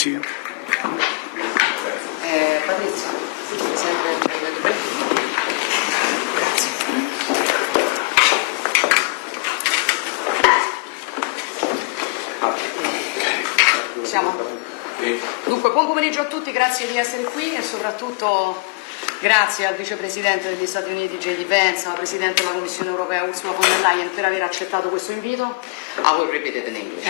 to you. Patrizia, sempre Siamo? Dunque, buon pomeriggio a tutti, grazie di essere qui e soprattutto grazie al vicepresidente degli Stati Uniti J.D. Vance, alla Presidente della Commissione Europea Ursula von der Leyen per aver accettato questo invito. I will repeat it in English.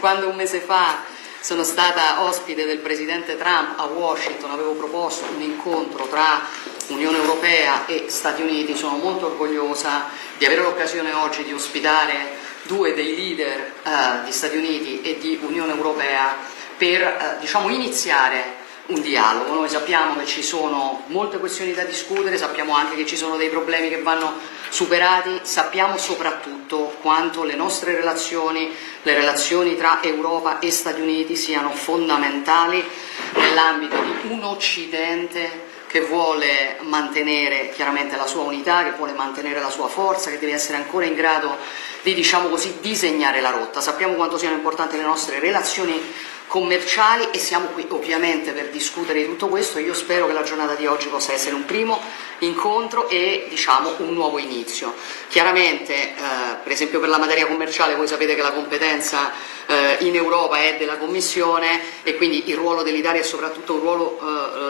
Quando un mese fa sono stata ospite del Presidente Trump a Washington, avevo proposto un incontro tra Unione Europea e Stati Uniti, sono molto orgogliosa di avere l'occasione oggi di ospitare due dei leader di Stati Uniti e di Unione Europea per iniziare un dialogo. Noi sappiamo che ci sono molte questioni da discutere, sappiamo anche che ci sono dei problemi che vanno superati, sappiamo soprattutto quanto le nostre relazioni, le relazioni tra Europa e Stati Uniti siano fondamentali nell'ambito di un Occidente che vuole mantenere chiaramente la sua unità, che vuole mantenere la sua forza, che deve essere ancora in grado di, disegnare la rotta. Sappiamo quanto siano importanti le nostre relazioni commerciali e siamo qui ovviamente per discutere di tutto questo. Io spero che la giornata di oggi possa essere un primo incontro e un nuovo inizio. Chiaramente, per esempio per la materia commerciale, voi sapete che la competenza in Europa è della Commissione e quindi il ruolo dell'Italia è soprattutto un ruolo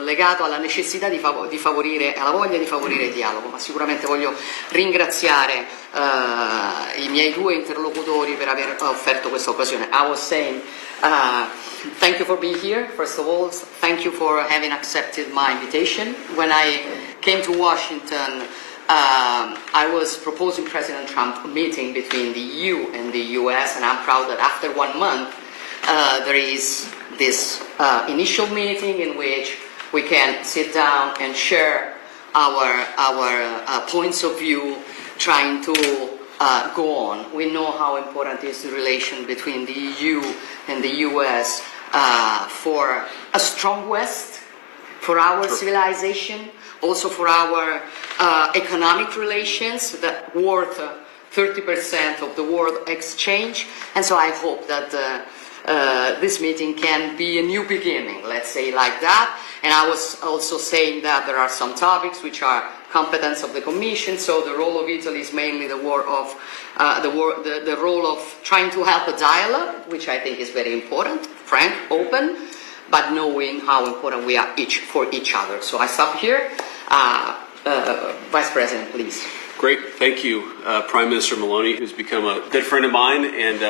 legato alla necessità di favorire, alla voglia di favorire il dialogo, ma sicuramente voglio ringraziare i miei due interlocutori per aver offerto questa occasione. I was saying, thank you for being here, first of all. Thank you for having accepted my invitation. When I came to Washington, I was proposing President Trump a meeting between the EU and the US, and I'm proud that after 1 month there is this initial meeting in which we can sit down and share our points of view, trying to go on. We know how important is the relation between the EU and the US for a strong West, for our civilization, also for our economic relations that worth 30% of the world exchange. And so I hope that this meeting can be a new beginning, let's say like that. And I was also saying that there are some topics which are competence of the Commission, so the role of Italy is mainly the role of trying to help a dialogue, which I think is very important, frank, open, but knowing how important we are for each other. So I stop here. Vice President, please. Great, thank you, Prime Minister Meloni, who's become a good friend of mine, and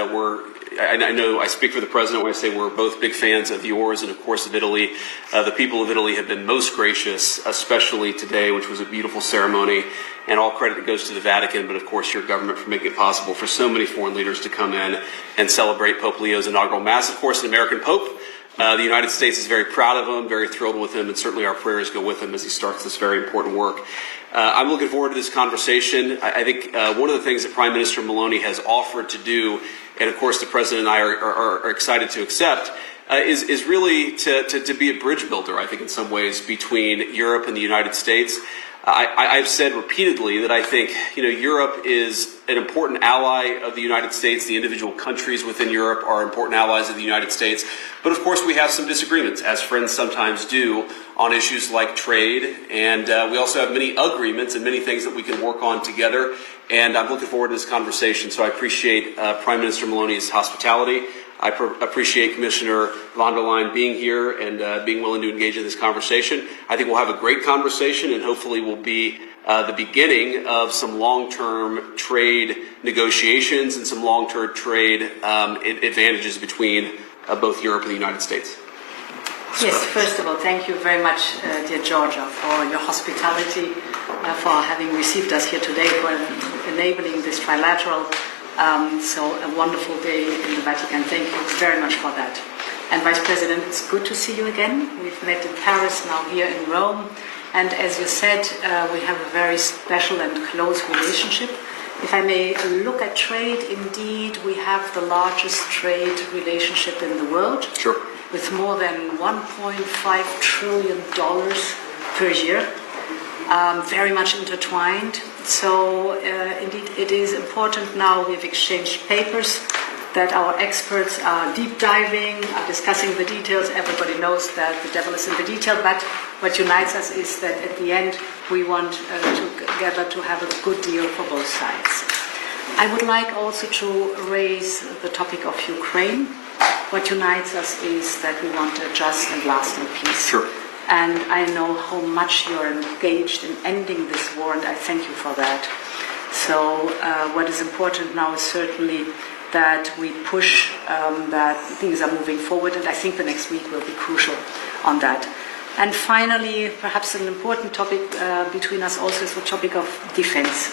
I know I speak for the President when I say we're both big fans of yours and, of course, of Italy. The people of Italy have been most gracious, especially today, which was a beautiful ceremony, and all credit goes to the Vatican, but, of course, your government for making it possible for so many foreign leaders to come in and celebrate Pope Leo's inaugural Mass. Of course, an American Pope. The United States is very proud of him, very thrilled with him, and certainly our prayers go with him as he starts this very important work. I'm looking forward to this conversation. I think one of the things that Prime Minister Meloni has offered to do, and of course the President and I are excited to accept, is really to be a bridge builder, I think, in some ways, between Europe and the United States. I've said repeatedly that I think Europe is an important ally of the United States. The individual countries within Europe are important allies of the United States. But of course we have some disagreements, as friends sometimes do, on issues like trade. And we also have many agreements and many things that we can work on together. And I'm looking forward to this conversation. So I appreciate Prime Minister Meloni's hospitality. I appreciate Commissioner von der Leyen being here and being willing to engage in this conversation. I think we'll have a great conversation and hopefully will be the beginning of some long-term trade negotiations and some long-term trade advantages between both Europe and the United States. Yes, first of all, thank you very much, dear Georgia, for your hospitality, for having received us here today, for enabling this trilateral. So a wonderful day in the Vatican. Thank you very much for that. And Vice President, it's good to see you again. We've met in Paris, now here in Rome. And as you said, we have a very special and close relationship. If I may look at trade, indeed, we have the largest trade relationship in the world. Sure. With more than $1.5 trillion per year. Very much intertwined. So indeed it is important now. We've exchanged papers that our experts are deep diving, are discussing the details. Everybody knows that the devil is in the detail, but what unites us is that at the end we want together to have a good deal for both sides. I would like also to raise the topic of Ukraine. What unites us is that we want a just and lasting peace. Sure. And I know how much you're engaged in ending this war, and I thank you for that. So what is important now is certainly that we push that things are moving forward, and I think the next week will be crucial on that. And finally, perhaps an important topic between us also is the topic of defense.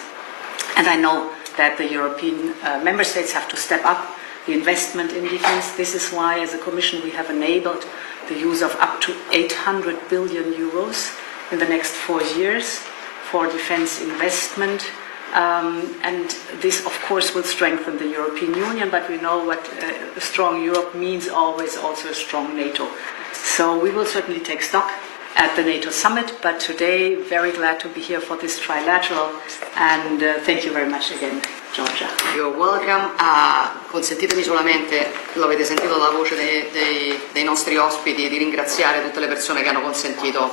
And I know that the European member states have to step up the investment in defense. This is why, as a Commission, we have enabled the use of up to 800 billion euros in the next 4 years for defense investment. And this, of course, will strengthen the European Union, but we know what a strong Europe means always also a strong NATO. So we will certainly take stock at the NATO summit, but today, very glad to be here for this trilateral, and thank you very much again, Georgia. You're welcome. Consentitemi solamente, lo avete sentito dalla voce dei nostri ospiti, di ringraziare tutte le persone che hanno consentito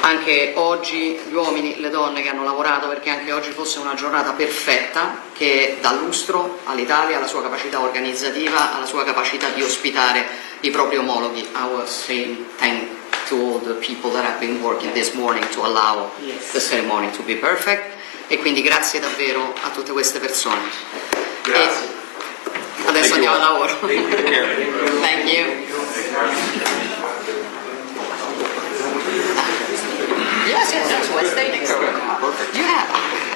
anche oggi, gli uomini, le donne che hanno lavorato perché anche oggi fosse una giornata perfetta che dà lustro all'Italia, alla sua capacità organizzativa, alla sua capacità di ospitare i propri omologhi. I was saying thank to all the people that have been working this morning to allow the ceremony to be perfect, e quindi grazie davvero a tutte queste persone. Grazie. Adesso andiamo al lavoro. Thank you. Yes, we'll stay next week. You have.